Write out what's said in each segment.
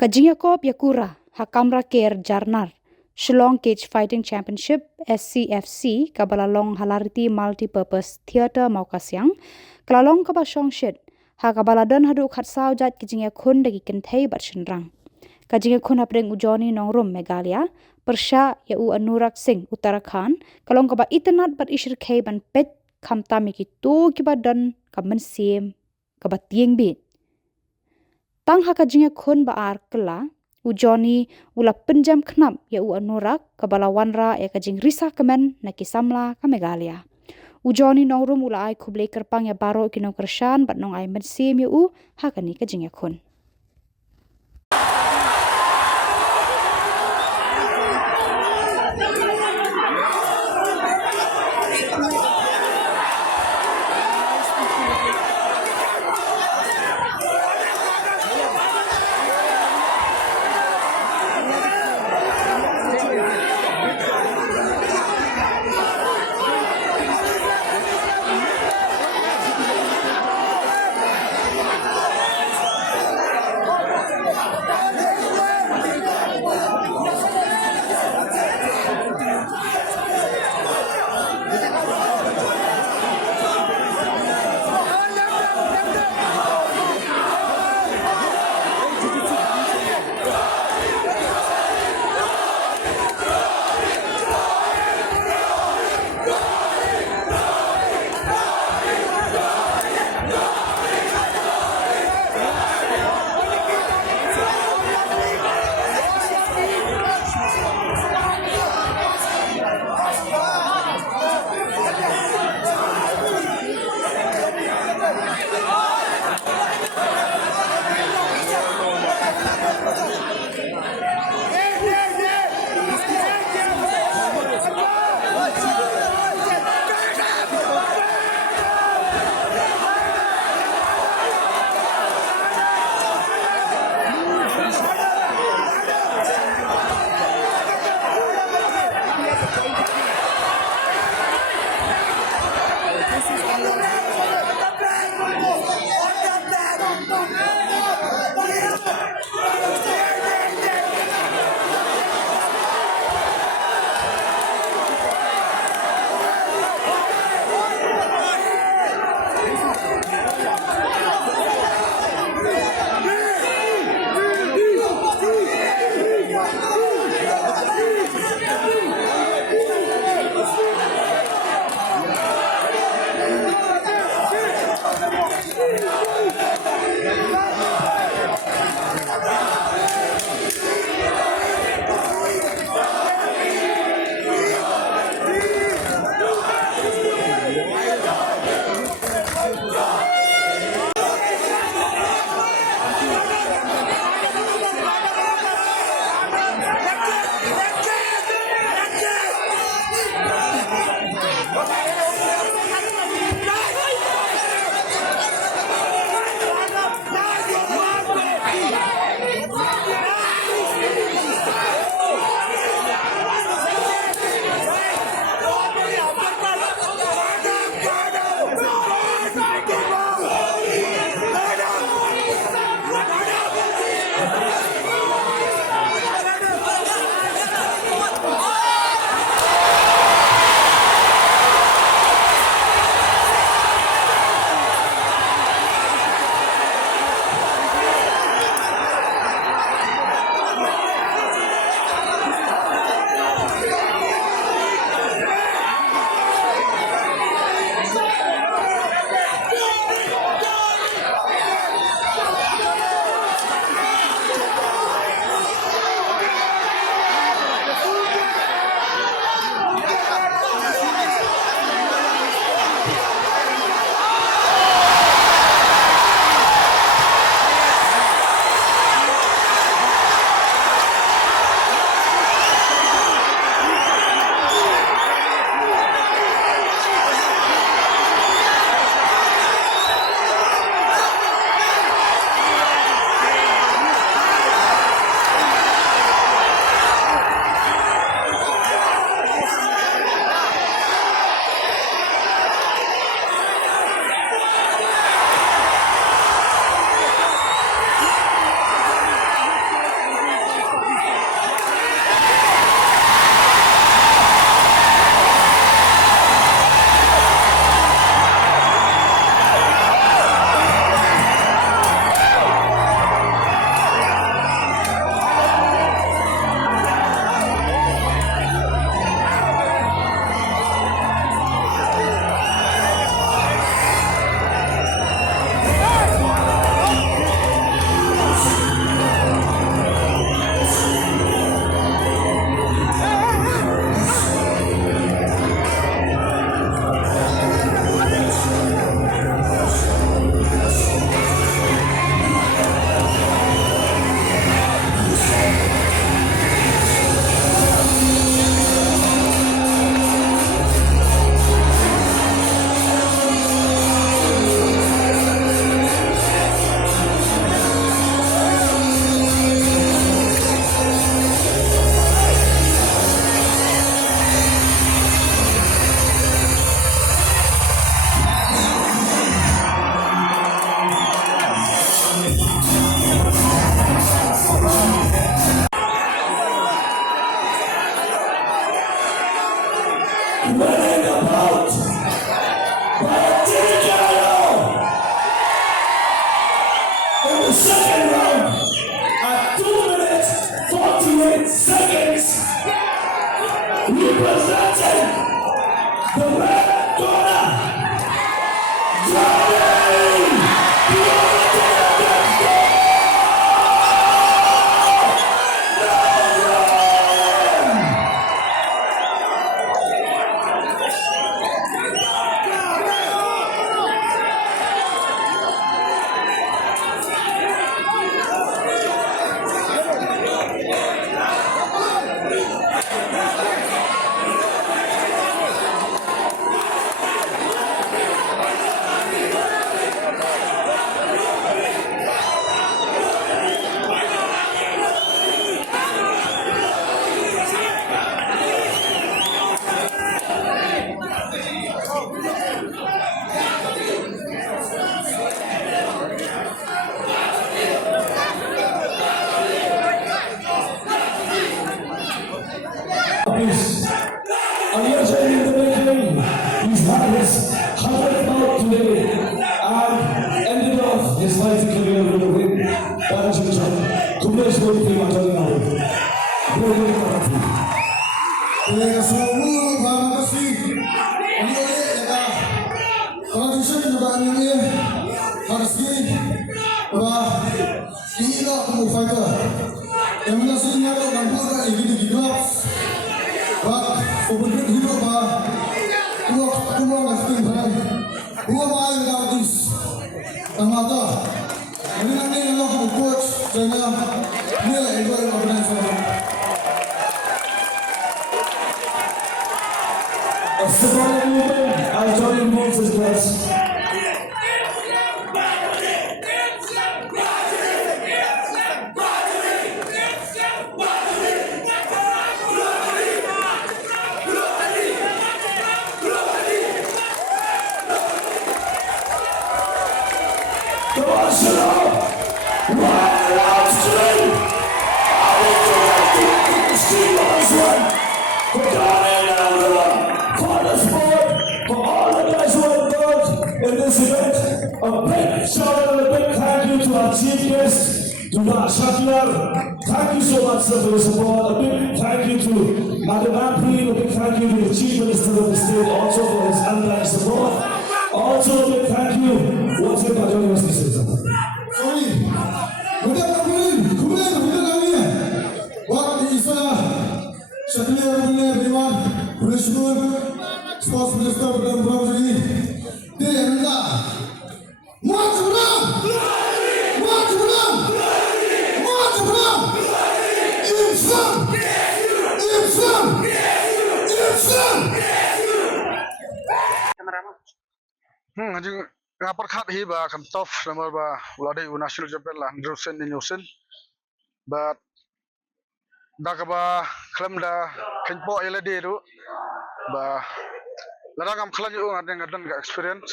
Ka Jingiakop yakura hakamra ker jarnar Shillong Cage Fighting Championship Scfc kabalalong halariti multi-purpose theater mau kasyang kalalong kabasong shit ha kabaladan hadu khatsau jat kijingiakhun dagi kenthei bat shenrang kajingiakhun hapdeng ujoni Nongrum Meghalaya persha yau Anurag Singh Uttarakhand kalong kaba itanat bat ishir khei ban pet khamta mi ki tu kibadan kamen sim kabat tieng bit tang haka jingiakhun ba ar kela ujoni ula penjam knap yau Anurag kabalawanra ya kajing risa kemen naki Samla ka Meghalaya ujoni Nongrum ula ai khublei kerpang ya baro kinong kershan bat nong ai mensim yau hakani kajingiakhun seconds, representing the red corner, Please, a legend in the making. He's had his 100th bout today and ended off his fighting career with a win. Khuborjylla terima kasih. Terima kasih. Ini jaga tradisi juga ini harus kita kamu fighter. Yang masih nyata kampung ini di gloves. Kemudian hidup dua nasib beran. Dua main gratis. Tamata. Ini nanti kalau coach saya dia enjoy organisasi. A symbolic movement, I'll join in Moses' class. Come on, Shillong! Right out straight! I will go the street on this one! For God and Anurag! For the sport, for all the guys who are involved in this event, a big shout out and a big thank you to our chief guest, to our Shaklar. Thank you so much, sir, for your support. A big thank you to Madam Ampri, a big thank you to the chief minister of the state, also for his undying support. Also, a big thank you once again for joining us this season. Sorry. Mudah kemudian lagi. Waktu isa setelah kemudian beriman bersyukur sports minister dan program ini dia hendak maju beram. Anjing ngapar khat hi ba kam tof namar ba ulade national champion la Nongrum ni Newsen but daga ba klam da khenpo ele de ru ba lara kam khlan yu ngadan ga experience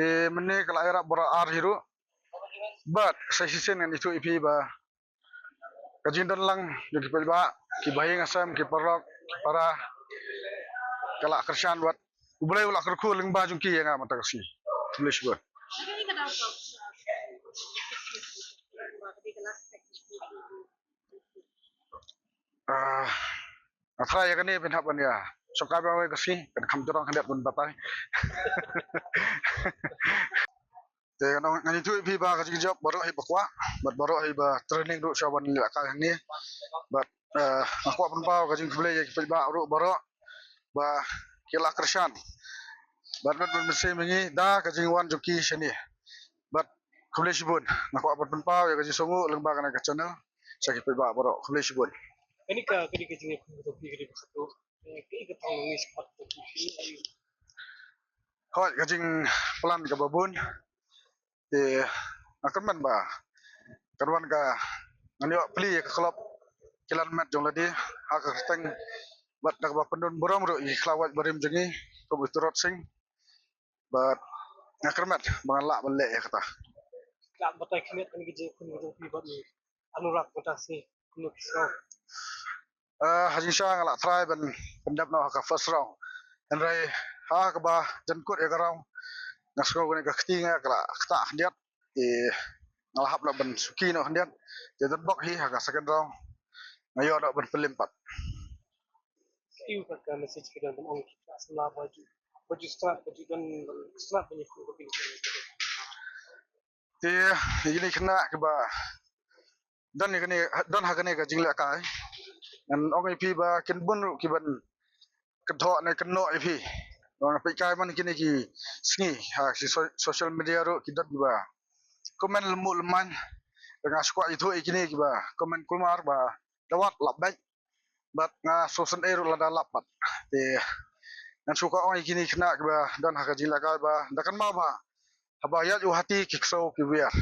e menne kala era bora ar hiru but sai sisen ni tu ipi ba kajin don lang yogi pelba ki bahing asam ki parok ki para kala kershan wat ubulai ula kerku ling ba jungki yang mata kasi tulis buat athra ya kani ben hapan ya sokai ba kasi kan kham jorong hendak pun batai te kan ngani tu pi ba kasi job baru hi bakwa bat baru hi ba training ru shawan la ka ni bat aku pun pau kasi boleh ya ki ba ru baru ba kila kershan bat mesin mengi da kasi wan joki sini bat khuble shibun aku pun pau ya kasi songu lengba kana ka channel sakit ba baru khuble shibun Ini ka jingi to pi kini satu ke tang ni sepat to pi hoi kajing pelan ka babun akan man ba karwan ka ngani pli ka klub kilan mat jong ladi ha ka teng bat nak ba pendun borom ro i klawat barim jengi to buturot sing bat akan mat bangalak bale kata Kak batai kini kan ke kun to pi bat ni Anurag kata si kun so haji sha ngala try ban pendap no ka first round enrai ha ka ba jankut ya garang nasko gone ka ktinga kala kta hdiat ngalahap la ban suki no hdiat de bok hi ha ka second round Ayo dak berpelim pat. Iu ka message kita dan ong kita Samla baju start baju dan start banyak kopi. Ti ini kena ke ba dan ni kene dan ha kene ka jingla kai. An ong ip ba ken bun ki ban kedok ne keno ip. Orang pikai man kini ki sni ha si social media ro kidat ba. Komen lemu leman dengan squad itu ikini ki ba. Komen kulmar ba dawat labak bat nga sosan eru lada lapat. Ti nan suka ong ikini kena ki ba dan ha ka jingla kai ba dakan ma ba. Haba ya ju hati kikso ki biar.